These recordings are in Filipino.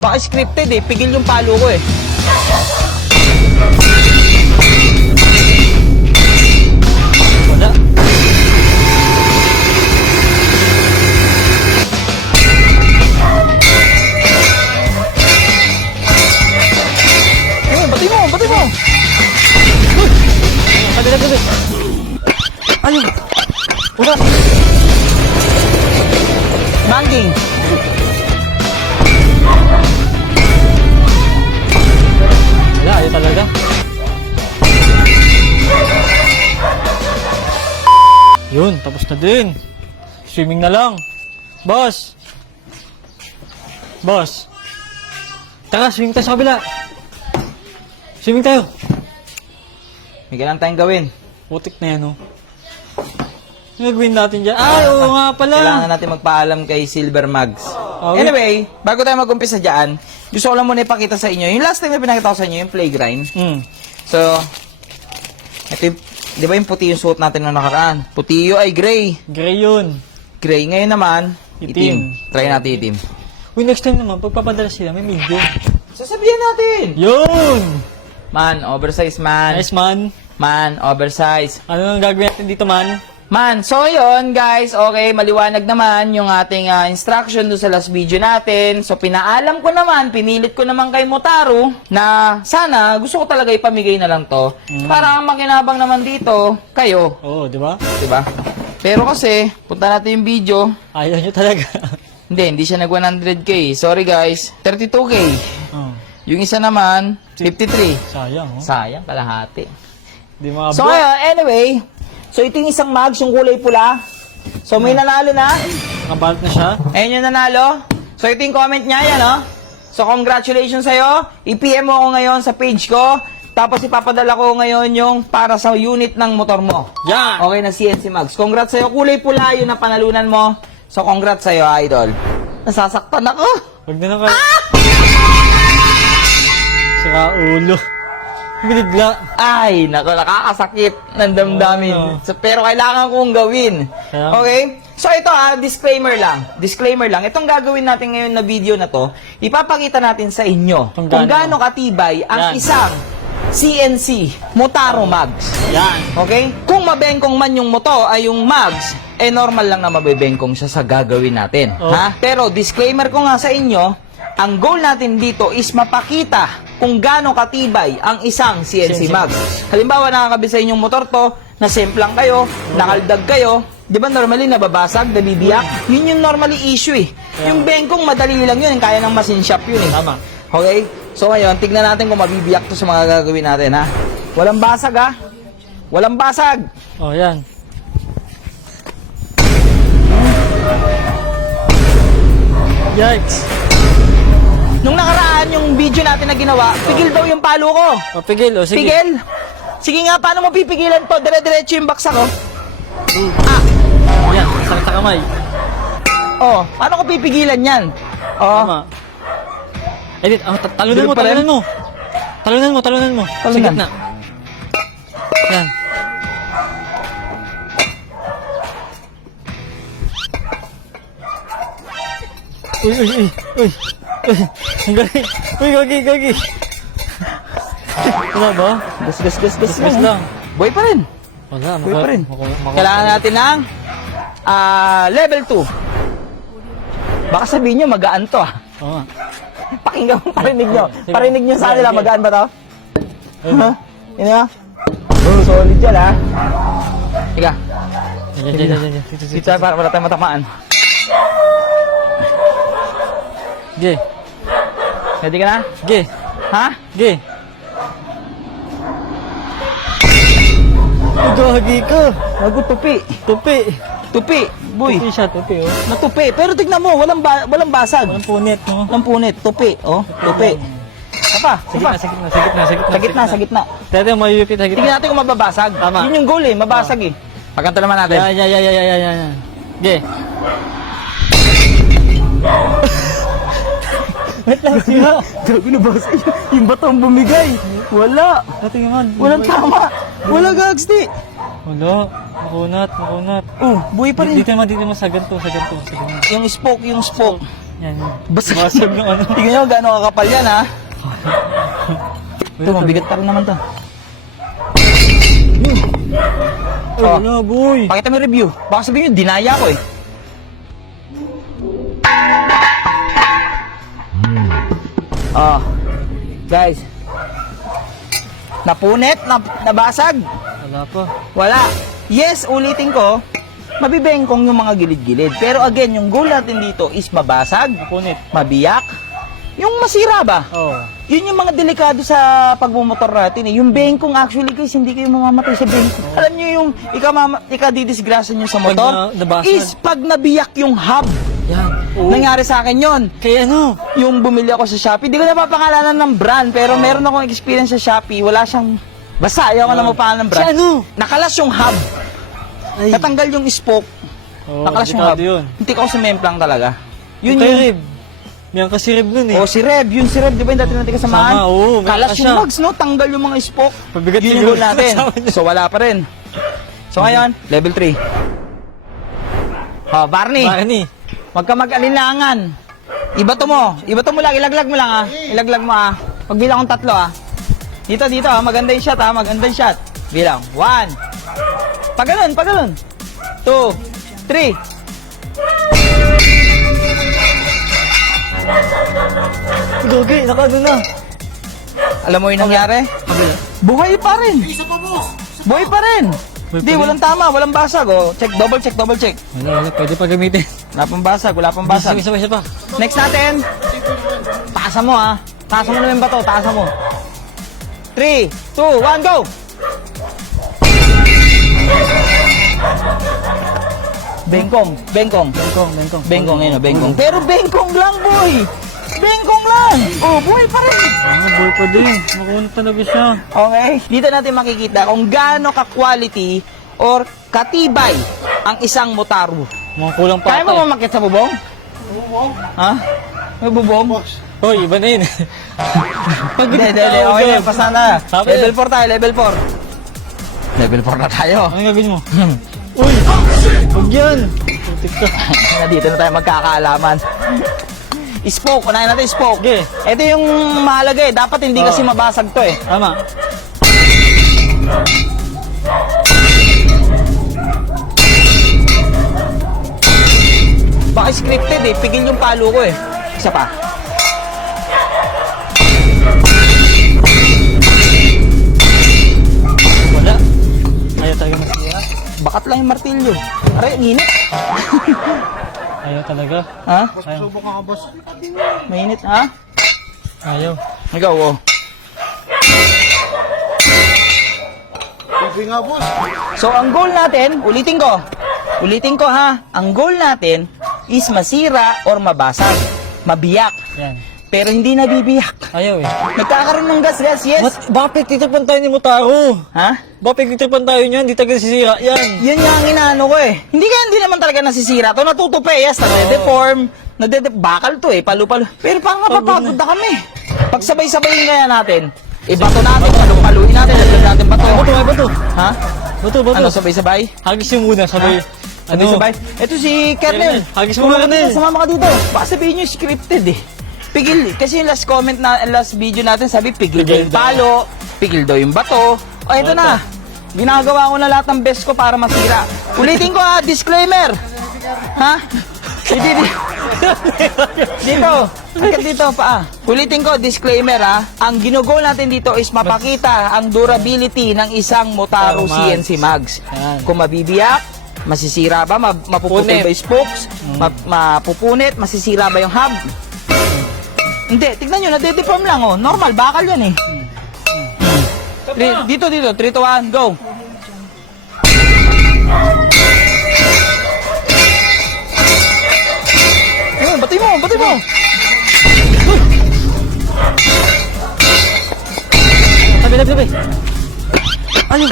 Baka scripted eh, pigil yung palo ko eh. Wala. Ayun, batay mo, batay mo. Uy! Kadali. Ayun. Wala. Mangging. Wala, ayaw talaga. Yun, tapos na din. Swimming na lang. Boss! Boss! Tara, swimming tayo sa kabila. Swimming tayo. May kailangan tayong gawin. Putik na yan, oh. Ano gagawin natin dyan? Ay, oo nga pala. Kailangan natin magpaalam kay Silver Mugs. Okay. Anyway, bago tayo mag-umpisa dyan, gusto ko lang muna ipakita sa inyo. Yung last time na pinakita ko sa inyo, yung play grind. So, ito yung, di ba yung puti yung suot natin na nakaraan? Puti yun ay gray. Gray yun. Gray. Ngayon naman, Itim. Try natin itim. Uy, next time naman, pagpapadala sila, may medium. Sasabihan natin! Yun! Man, oversize man. Nice, man. Man, oversize. Ano nang gagawin natin dito, man? Man, so yun guys, okay, maliwanag naman yung ating instruction do sa last video natin. So pinaalam ko naman, pinilit ko naman kay Motaro na sana gusto ko talaga ipamigay na lang to. Para ang makinabang naman dito, kayo. Oo, di ba? Diba? Pero kasi, punta natin yung video. Ayaw nyo talaga. Hindi siya nag 100k. Sorry guys, 32k. Oh, Yung isa naman, 53. sayang, oh. Sayang, kalahati. Di mga So ngayon, anyway, so ito yung isang mugs, yung kulay pula. So may nanalo na. nakabalot na siya. Ayun yung nanalo. So ito yung comment niya, yan oh. So congratulations sa'yo. I-PM mo ako ngayon sa page ko. Tapos ipapadala ko ngayon yung para sa unit ng motor mo. Yan! Okay na CNC Mugs. Congrats sa'yo. Kulay pula yun na panalunan mo. So congrats sa'yo, idol. Nasasaktan ako. Huwag na lang kayo. Sira ulo. Binigla. Ay, nako, nakakasakit ng damdamin. Oh. So, pero kailangan kong gawin. Kaya- Okay? So, ito disclaimer lang. Disclaimer lang. Itong gagawin natin ngayon na video na to, ipapakita natin sa inyo Kung kung gaano. gaano katibay ang Yan. isang CNC Motaro Mugs. Yan. Okay? Kung mabengkong man yung moto ay yung mugs, normal lang na mabebengkong siya sa gagawin natin. Oh. Ha? Pero disclaimer ko nga sa inyo, ang goal natin dito is mapakita kung gaano katibay ang isang CNC CNC mugs. Halimbawa, nakakabit sa inyong motor to, nasemplang kayo, nakaldag kayo, di ba normally nababasag, nabibiyak? Yun yung normally issue eh. Yung bengkong madali lang yun, kaya ng machine shop yun eh. Tama. Okay? So ngayon, tignan natin kung mabibiyak to sa mga gagawin natin, ha? Walang basag, ha? Walang basag! Oh, yan. Yikes. Nung nakaraan yung video natin na ginawa, pigil daw yung palo ko. Oh, pigil. Oh, sige. Pigil? Sige nga, paano mo pipigilan to? Dire-diretso yung baksa ko. Yan, sakit sa kamay. Oh, paano ko pipigilan yan? Oh, Tama. Edit, talunan mo, Bilog pa rin? talunan mo. Talunan mo, talunan mo. Sa Talunan. gitna. Yan. Uy. Uy. Ang galing. Uy, gagi. Wala ba? gas Gas lang. Boy pa rin. Wala, Boy pa rin. Kailangan Kailangan natin ng level 2. Baka sabihin nyo, magaan to, ah. Oo nga. Pakinggan mo, parinig nyo. Sige. Parinig nyo sa Sige, kanila, sige. magaan ba to? Ayun. Ha? Yun nga. Oh, solid yan, ha? Higa. Yan. Dito tayo para wala tayong matamaan. Ge. Ready ka na? Ge. Ha? Ge. Gagi ka. Nago, tupi. Tupi. Tupi. Boy. Tupi siya, tupi, oh. Natupi. Pero tignan mo, walang basag. Walang punit, no? Walang punit. Tupi. Oh, tupi. Sapa. Sa gitna. Sa gitna. Tete, mayupit sa Tignan gitna. natin kung mababasag. Tama. Yun yung goal eh, mabasag eh. Pagkanto naman natin. Yan. Ge. Wait lang, siya. Grabe na basag. Yung batong bumigay. Wala. Dating naman. Walang tama. Wala gags di. Wala. Makunat. Oh, buhay pa rin. Dito naman sa ganito. Yung spoke. Yan. Basag. Basag ng ano. Tingnan nyo gaano kakapal yan, ha? Ito, mabigat pa rin naman to. Ay, wala, boy. Pakita mo yung review. Baka sabihin nyo, dinaya ko eh. Oh, guys. Napunit, nabasag. Wala pa. Wala. Yes, ulitin ko, mabibengkong yung mga gilid-gilid. Pero again, yung goal natin dito is mabasag, Napunit. mabiyak, yung masira ba? Oo. Yun yung mga delikado sa pagmumotor natin eh. Yung bengkong actually guys, hindi kayo mamamatay sa bengkong. Alam nyo yung ikadidisgrasya nyo sa motor nabasag. is pag nabiyak yung hub. Yan. Oo. Nangyari sa akin yon. Kaya ano? Yung bumili ako sa Shopee, di ko napapangalanan ng brand, pero meron akong experience sa Shopee, wala siyang, basta ayaw ko na mapangalan ng brand. Si ano? Nakalas yung hub. Ay. Natanggal yung spoke. Oo, Nakalas yung hub. delikado yun. Hindi ko sumemplang talaga. Yun Yun kay yung... Rib. Yan kasi Rib nun eh. O si Reb, yun si Reb, di ba yung dati natin kasamahan? Sama, oo, meron Kalas ka yung siya. mags, no? Tanggal yung mga spoke. Pabigat Yun yung siguro goal natin. kasama niya. So wala pa rin. So ngayon, level 3. Oh, Barney, Barney. wag ka mag-alinlangan. Ibato mo lang, ilaglag mo lang Ilaglag mo Pagbilang kong 3 Dito maganda yung shot maganda yung shot. Bilang, 1. Pag ganun. 2, 3. Gogi, nakado na. Alam mo yung nangyari? Buhay pa rin. Buhay pa rin. Buhay Hindi, pa rin. walang tama, walang basag. Check, double check. Wala, pwede pa gamitin. Wala pang basag, wala pang basag. Isa pa. Next natin. Taasan mo Taasan mo naman yung bato, taasan mo. 3, 2, 1, go! Bengkong. Bengkong yun, bengkong. Pero bengkong lang, boy! Bengkong lang! Oh, buhay pa rin! Boy pa din. Makunit talaga siya. Okay? Dito natin makikita kung gaano ka-quality or katibay ang isang Motaro. Mga kulang pa Kaya mo mamakit sa bubong? Ha? May bubong? Hoy, iba na yun. Hindi. Okay na, pasa na. Sabi Level na. 4 tayo, level 4. Level 4 na tayo. Ano gagawin mo? Uy! Huwag yan! Putik ka. Dito na tayo magkakaalaman. Spoke, unahin natin spoke. Okay. Ito yung mahalaga eh. Dapat hindi kasi mabasag to eh. Tama. Baka scripted eh. Pigil yung palo ko eh. Isa pa. Wala. Ayaw talaga masira. Bakat lang yung martilyo. Aray, ang init. Ayaw talaga. Ha? Ayaw. Mainit ha? Ayaw. Ikaw oh. So ang goal natin, ulitin ko ha, ang goal natin is masira or mabasag, mabiyak, Yan. pero hindi nabibiyak. Ayaw eh. Nagkakaroon ng gas, yes? Bakit pagtitripan tayo ni Motaro? Ha? Bakit pagtitripan tayo niyan? Di tayo sisira. Yan. Yun nga ang inaano ko eh. Hindi naman talaga nasisira to, natutupeyas, nade-deform, bakal to eh, palu-palo. Pero parang napapagod na kami. Pag sabay-sabayin kaya natin, bato natin, paluin natin, lagyan natin bato. Bato. Ha? Bato. Ano, sabay-sabay? Hagis yung muna, sabay. Sabay-sabay? Ito si Kernel. Hagis mo muna, Kernel. Sumama ka dito. Baka sabihin nyo scripted eh. Pigil, kasi yung last video natin sabi pigil daw yung palo, pigil daw yung bato. O ito na, ginagawa ko na lahat ng best ko para masira. Ulitin ko disclaimer. Ha? Dito, hanggang dito pa. Ulitin ko, disclaimer ang ginugol natin dito is mapakita ang durability ng isang Motaro CNC Mags. Yan. Kung mabibiyak, masisira ba, mapuputol Punit. ba yung spokes, mapupunit, masisira ba yung hub? Hindi, tignan nyo, nade-deform lang oh. Normal, bakal yan eh. Dito, 3, 2, 1, go. Ayun, batay mo. Tabi. Ayaw.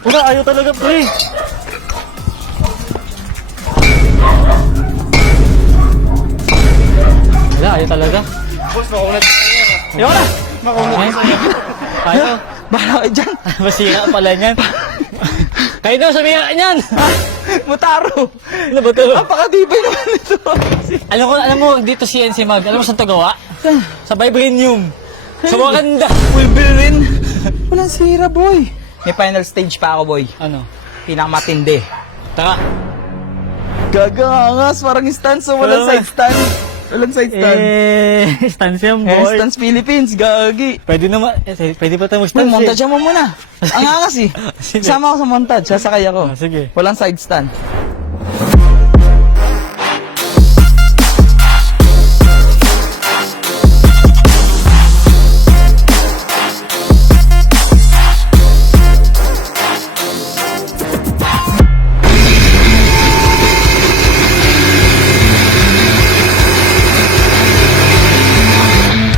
Wala, ayaw talaga, pre. Wala, ayaw talaga. Ayun na. Ayaw. Bahala kayo dyan. Masira pala niyan. Kayo daw, sabihin niyan. Motaro. Ano ba to? Napakatibay naman ito. Alam mo, dito si NC Mag. Alam mo saan to gawa? Sa Vibranium. Sa Wakanda. Wolverine. Walang sira, boy. May final stage pa ako, boy. Ano? Pinakamatindi. Taka. Gagangas, parang stance, so walang side stand. Walang side stand. Stance yan, Eh, boy. stance Philippines, gagi. Pwede naman, pwede pa tayo Boy, mag-stance montage mo muna. Ang angas eh. Sige. Sama ako sa montage, sasakay ako. Ah, sige. Walang side stand.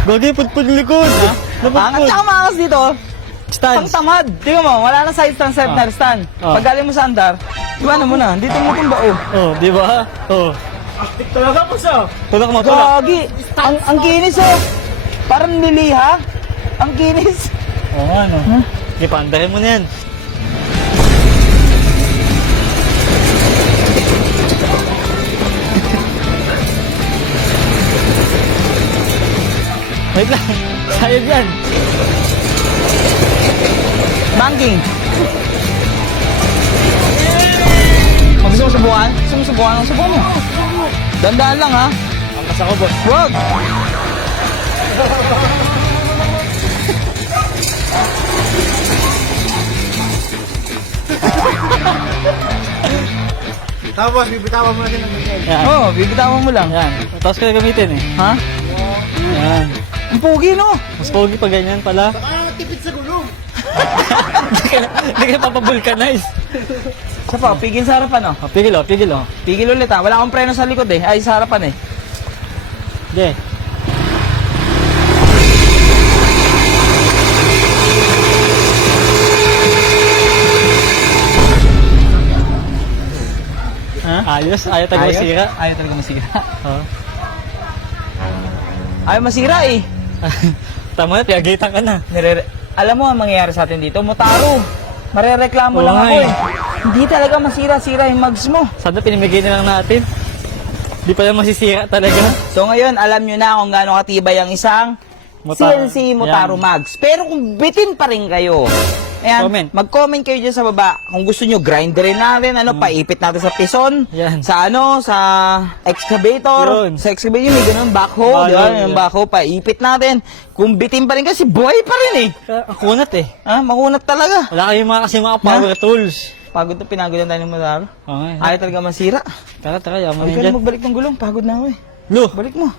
Gagi, putpud likod. Ha? Angat tsaka maangas dito. Pang Stance. tamad. Tingnan mo, wala na side stand, center stand. Ah. Pag galing mo sa andar, iwanan mo na. Dito mo tumba, oh. Oh, di ba? Oh. Talaga po sa. Tulak mo, tulak. Gagi. Ang kinis, oh. Parang niliha. Ang kinis. Oo nga, no. Sige, paandahin mo na yan. Wait lang. Sayad yan. Banking. Gusto mo subukan? Gusto mo subukan? Ang subukan mo. Dandaan lang, ha? Ang kas ako, boss. Wag! Tapos, bibitawan mo natin ng ganyan. Yan. Oo, bibitawan mo lang. Yan. Tapos ko na gamitin eh. Ha? Yan. Ang pogi, no? Mas pogi pa ganyan pala. Ah, tipid sa gulong. Hindi ka napapavulcanize. Isa pa, pigil sa harapan, oh. Oh, pigil oh, pigil oh. Pigil ulit, ha? Wala akong preno sa likod, eh. Ay, sa harapan, eh. Sige. Ha? Ayos, ayaw tayo masira. Ayaw talaga masira. Oh. Ayaw masira, eh. Tama na, piyagitan ka na. Alam mo ang mangyayari sa atin dito? Motaro. Marereklamo Oo lang nga, ako, eh. eh. Hindi talaga masira-sira yung mags mo. Sana pinimigay na lang natin. Di pala masisira talaga. So ngayon, alam nyo na kung gaano katibay ang isang Motaro. CNC Motaro Yan. Mags. Pero kung bitin pa rin kayo, ayan, Comment. mag-comment kayo dyan sa baba. Kung gusto nyo, grinderin natin, paipit natin sa pison, Yan. sa sa excavator. Yun. Sa excavator, may ganun backhoe, di ba? Yan. Yung backhoe, paipit natin. Kung bitin pa rin kasi, buhay pa rin eh. Ang kunat eh. Makunat talaga. Wala kayong kasi mga power tools. Pagod na pinagodan tayo ng Motaro. Okay. Ayaw talaga masira. Tara, yaman Huwag yan ka dyan. na magbalik ng gulong, pagod na ako eh. Lu, Balik mo.